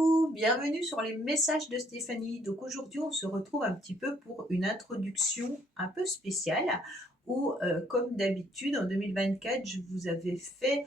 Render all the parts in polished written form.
Coucou, bienvenue sur les messages de Stéphanie. Donc aujourd'hui, on se retrouve un petit peu pour une introduction un peu spéciale où, comme d'habitude, en 2024, je vous avais fait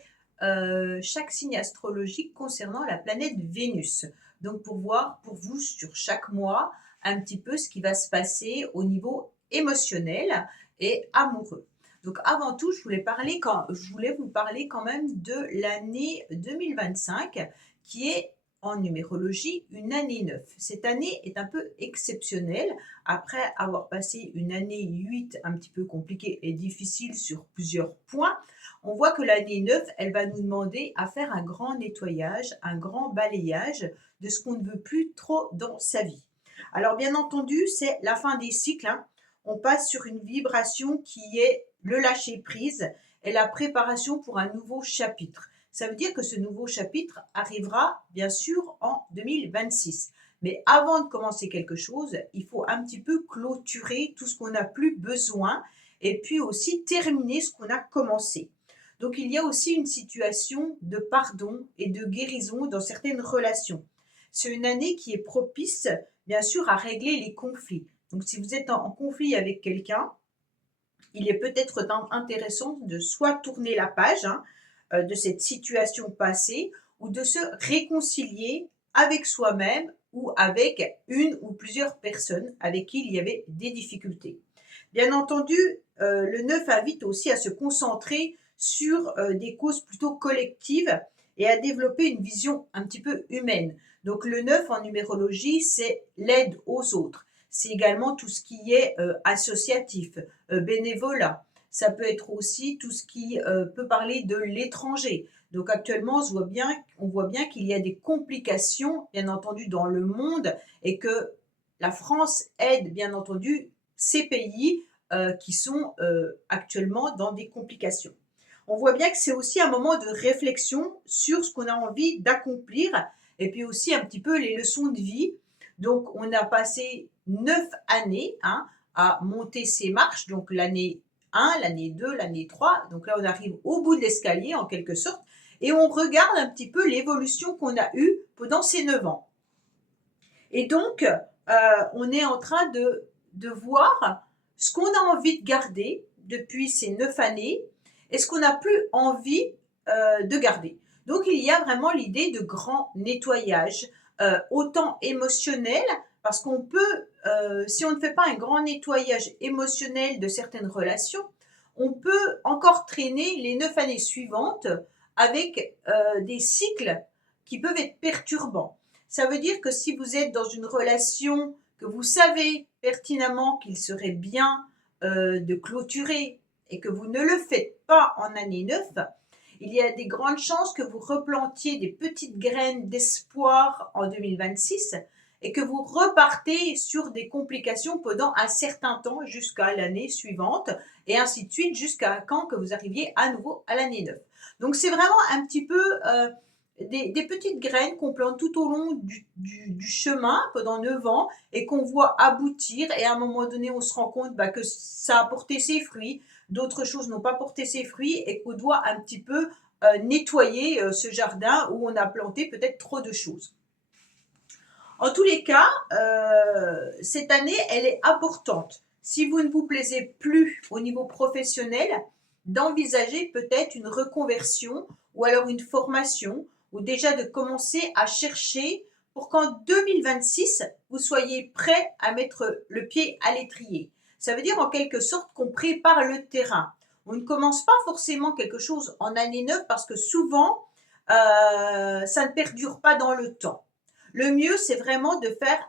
chaque signe astrologique concernant la planète Vénus. Donc pour voir pour vous sur chaque mois un petit peu ce qui va se passer au niveau émotionnel et amoureux. Donc avant tout, je voulais vous parler quand même de l'année 2025 qui est en numérologie une année 9. Cette année est un peu exceptionnelle. Après avoir passé une année 8 un petit peu compliquée et difficile sur plusieurs points, on voit que l'année 9, elle va nous demander à faire un grand nettoyage, un grand balayage de ce qu'on ne veut plus trop dans sa vie. Alors bien entendu, c'est la fin des cycles, hein. On passe sur une vibration qui est le lâcher-prise et la préparation pour un nouveau chapitre. Ça veut dire que ce nouveau chapitre arrivera bien sûr en 2026. Mais avant de commencer quelque chose, il faut un petit peu clôturer tout ce qu'on n'a plus besoin et puis aussi terminer ce qu'on a commencé. Donc il y a aussi une situation de pardon et de guérison dans certaines relations. C'est une année qui est propice, bien sûr, à régler les conflits. Donc si vous êtes en conflit avec quelqu'un, il est peut-être intéressant de soit tourner la page, hein, de cette situation passée ou de se réconcilier avec soi-même ou avec une ou plusieurs personnes avec qui il y avait des difficultés. Bien entendu, le 9 invite aussi à se concentrer sur des causes plutôt collectives et à développer une vision un petit peu humaine. Donc le 9 en numérologie, c'est l'aide aux autres. C'est également tout ce qui est associatif, bénévolat. Ça peut être aussi tout ce qui peut parler de l'étranger. Donc actuellement, on voit bien qu'il y a des complications, bien entendu, dans le monde et que la France aide, bien entendu, ces pays qui sont actuellement dans des complications. On voit bien que c'est aussi un moment de réflexion sur ce qu'on a envie d'accomplir et puis aussi un petit peu les leçons de vie. Donc, on a passé 9 années, hein, à monter ces marches. Donc, l'année 1, l'année 2, l'année 3. Donc là, on arrive au bout de l'escalier en quelque sorte. Et on regarde un petit peu l'évolution qu'on a eue pendant ces 9 ans. Et donc, on est en train de voir ce qu'on a envie de garder depuis ces 9 années et ce qu'on n'a plus envie de garder. Donc, il y a vraiment l'idée de grand nettoyage, autant émotionnel, parce qu'on peut, si on ne fait pas un grand nettoyage émotionnel de certaines relations, on peut encore traîner les 9 années suivantes avec des cycles qui peuvent être perturbants. Ça veut dire que si vous êtes dans une relation que vous savez pertinemment qu'il serait bien de clôturer et que vous ne le faites pas en année 9, il y a des grandes chances que vous replantiez des petites graines d'espoir en 2026 et que vous repartez sur des complications pendant un certain temps jusqu'à l'année suivante et ainsi de suite jusqu'à quand que vous arriviez à nouveau à l'année 9. Donc c'est vraiment un petit peu des petites graines qu'on plante tout au long du chemin pendant 9 ans et qu'on voit aboutir et à un moment donné on se rend compte que ça a porté ses fruits, d'autres choses n'ont pas porté ses fruits et qu'on doit un petit peu nettoyer ce jardin où on a planté peut-être trop de choses. En tous les cas, cette année, elle est importante. Si vous ne vous plaisez plus au niveau professionnel, d'envisager peut-être une reconversion ou alors une formation ou déjà de commencer à chercher pour qu'en 2026, vous soyez prêt à mettre le pied à l'étrier. Ça veut dire en quelque sorte qu'on prépare le terrain. On ne commence pas forcément quelque chose en année 9 parce que souvent, ça ne perdure pas dans le temps. Le mieux, c'est vraiment de faire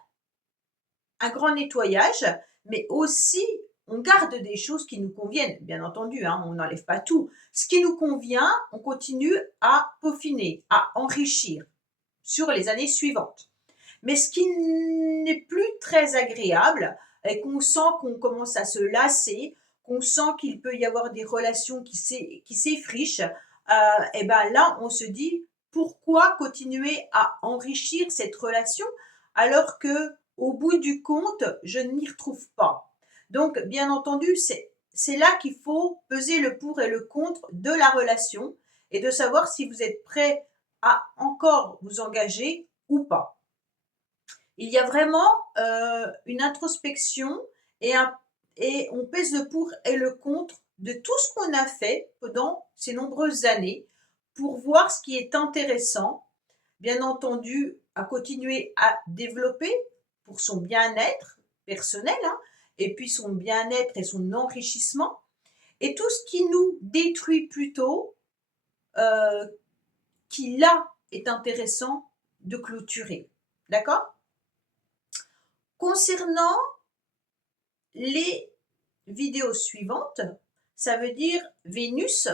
un grand nettoyage, mais aussi on garde des choses qui nous conviennent, bien entendu, hein, on n'enlève pas tout. Ce qui nous convient, on continue à peaufiner, à enrichir sur les années suivantes. Mais ce qui n'est plus très agréable et qu'on sent qu'on commence à se lasser, qu'on sent qu'il peut y avoir des relations qui s'effrichent, et ben là, on se dit pourquoi continuer à enrichir cette relation alors que au bout du compte, je ne m'y retrouve pas. Donc, bien entendu, c'est là qu'il faut peser le pour et le contre de la relation et de savoir si vous êtes prêt à encore vous engager ou pas. Il y a vraiment une introspection et, et on pèse le pour et le contre de tout ce qu'on a fait pendant ces nombreuses années pour voir ce qui est intéressant, bien entendu, à continuer à développer pour son bien-être personnel, hein, et puis son bien-être et son enrichissement, et tout ce qui nous détruit plutôt, euh, qui là est intéressant de clôturer. D'accord? Concernant les vidéos suivantes, ça veut dire Vénus,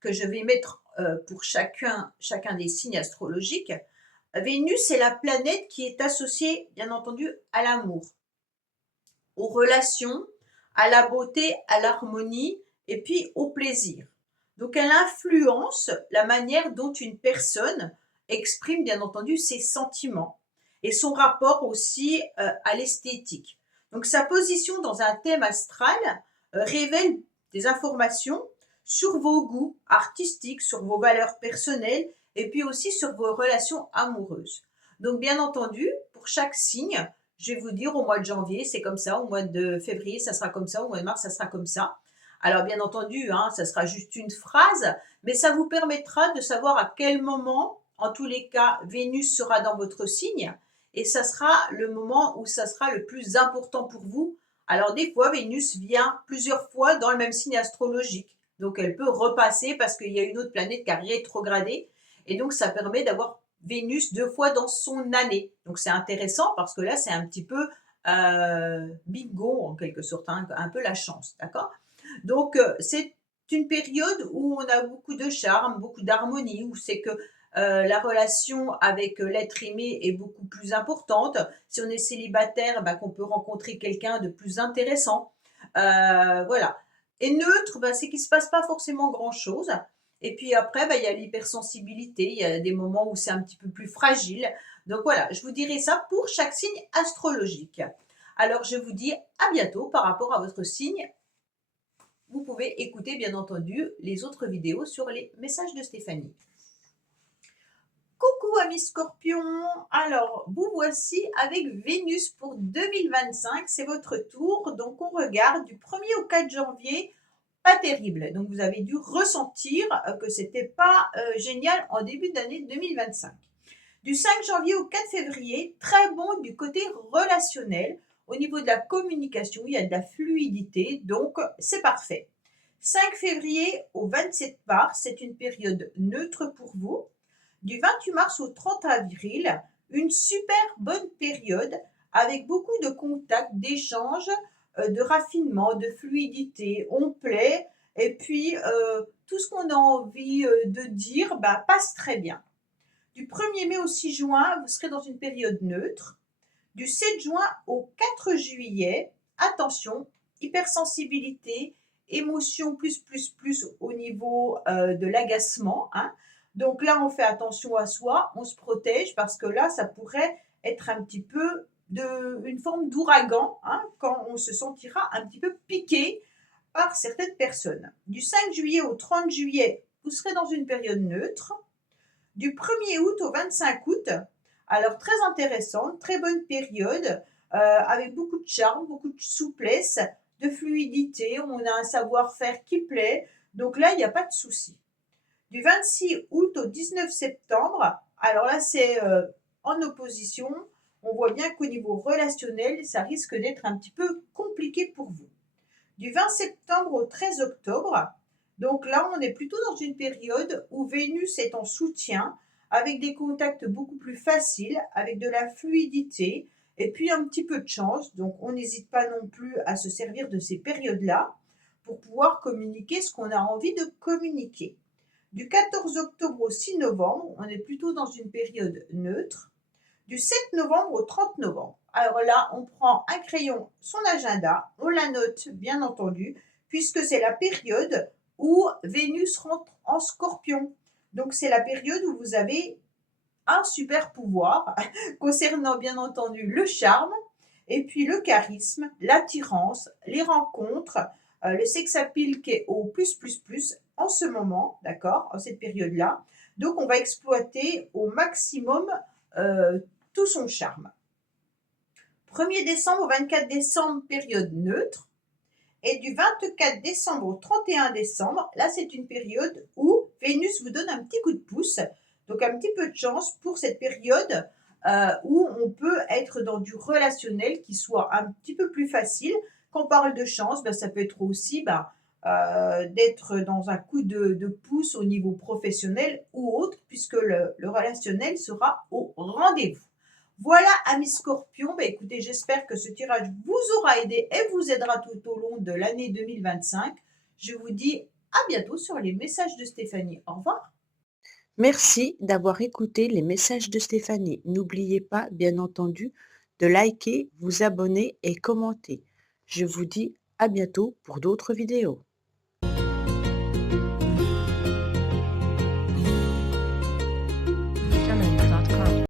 que je vais mettre pour chacun des signes astrologiques. Vénus est la planète qui est associée, bien entendu, à l'amour, aux relations, à la beauté, à l'harmonie et puis au plaisir. Donc elle influence la manière dont une personne exprime, bien entendu, ses sentiments et son rapport aussi à l'esthétique. Donc sa position dans un thème astral révèle des informations sur vos goûts artistiques, sur vos valeurs personnelles et puis aussi sur vos relations amoureuses. Donc bien entendu, pour chaque signe, je vais vous dire au mois de janvier, c'est comme ça, au mois de février, ça sera comme ça, au mois de mars, ça sera comme ça. Alors bien entendu, hein, ça sera juste une phrase, mais ça vous permettra de savoir à quel moment, en tous les cas, Vénus sera dans votre signe, et ça sera le moment où ça sera le plus important pour vous. Alors des fois, Vénus vient plusieurs fois dans le même signe astrologique, donc elle peut repasser parce qu'il y a une autre planète qui a rétrogradé, et donc ça permet d'avoir Vénus 2 fois dans son année. Donc c'est intéressant parce que là, c'est un petit peu bingo en quelque sorte, hein, un peu la chance, d'accord? Donc c'est une période où on a beaucoup de charme, beaucoup d'harmonie, où c'est que la relation avec l'être aimé est beaucoup plus importante. Si on est célibataire, bah, qu'on peut rencontrer quelqu'un de plus intéressant. Voilà. Et neutre, bah, c'est qu'il ne se passe pas forcément grand-chose. Et puis après, bah, il y a l'hypersensibilité, il y a des moments où c'est un petit peu plus fragile. Donc voilà, je vous dirai ça pour chaque signe astrologique. Alors je vous dis à bientôt par rapport à votre signe. Vous pouvez écouter bien entendu les autres vidéos sur les messages de Stéphanie. Coucou amis scorpions, alors vous voici avec Vénus pour 2025, c'est votre tour, donc on regarde du 1er au 4 janvier, pas terrible, donc vous avez dû ressentir que c'était pas génial en début d'année 2025. Du 5 janvier au 4 février, très bon du côté relationnel, au niveau de la communication, il y a de la fluidité, donc c'est parfait. 5 février au 27 mars, c'est une période neutre pour vous. Du 28 mars au 30 avril, une super bonne période avec beaucoup de contacts, d'échanges, de raffinement, de fluidité. On plaît et puis tout ce qu'on a envie de dire bah, passe très bien. Du 1er mai au 6 juin, vous serez dans une période neutre. Du 7 juin au 4 juillet, attention, hypersensibilité, émotion plus au niveau de l'agacement, hein. Donc là, on fait attention à soi, on se protège parce que là, ça pourrait être un petit peu une forme d'ouragan, hein, quand on se sentira un petit peu piqué par certaines personnes. Du 5 juillet au 30 juillet, vous serez dans une période neutre. Du 1er août au 25 août, alors très intéressante, très bonne période, avec beaucoup de charme, beaucoup de souplesse, de fluidité, on a un savoir-faire qui plaît, donc là, il n'y a pas de souci. Du 26 août au 19 septembre, alors là, c'est en opposition, on voit bien qu'au niveau relationnel, ça risque d'être un petit peu compliqué pour vous. Du 20 septembre au 13 octobre, donc là, on est plutôt dans une période où Vénus est en soutien, avec des contacts beaucoup plus faciles, avec de la fluidité, et puis un petit peu de chance. Donc on n'hésite pas non plus à se servir de ces périodes-là pour pouvoir communiquer ce qu'on a envie de communiquer. Du 14 octobre au 6 novembre, on est plutôt dans une période neutre. Du 7 novembre au 30 novembre. Alors là, on prend un crayon, son agenda, on la note bien entendu, puisque c'est la période où Vénus rentre en Scorpion. Donc c'est la période où vous avez un super pouvoir concernant bien entendu le charme et puis le charisme, l'attirance, les rencontres, le sex appeal qui est au plus en ce moment, d'accord, en cette période-là. Donc on va exploiter au maximum tout son charme. 1er décembre au 24 décembre, période neutre. Et du 24 décembre au 31 décembre, là c'est une période où Vénus vous donne un petit coup de pouce, donc un petit peu de chance pour cette période où on peut être dans du relationnel qui soit un petit peu plus facile. Quand on parle de chance, ça peut être aussi d'être dans un coup de pouce au niveau professionnel ou autre, puisque le relationnel sera au rendez-vous. Voilà, amis scorpions, écoutez, j'espère que ce tirage vous aura aidé et vous aidera tout au long de l'année 2025. Je vous dis à bientôt sur les messages de Stéphanie. Au revoir. Merci d'avoir écouté les messages de Stéphanie. N'oubliez pas, bien entendu, de liker, vous abonner et commenter. Je vous dis à bientôt pour d'autres vidéos.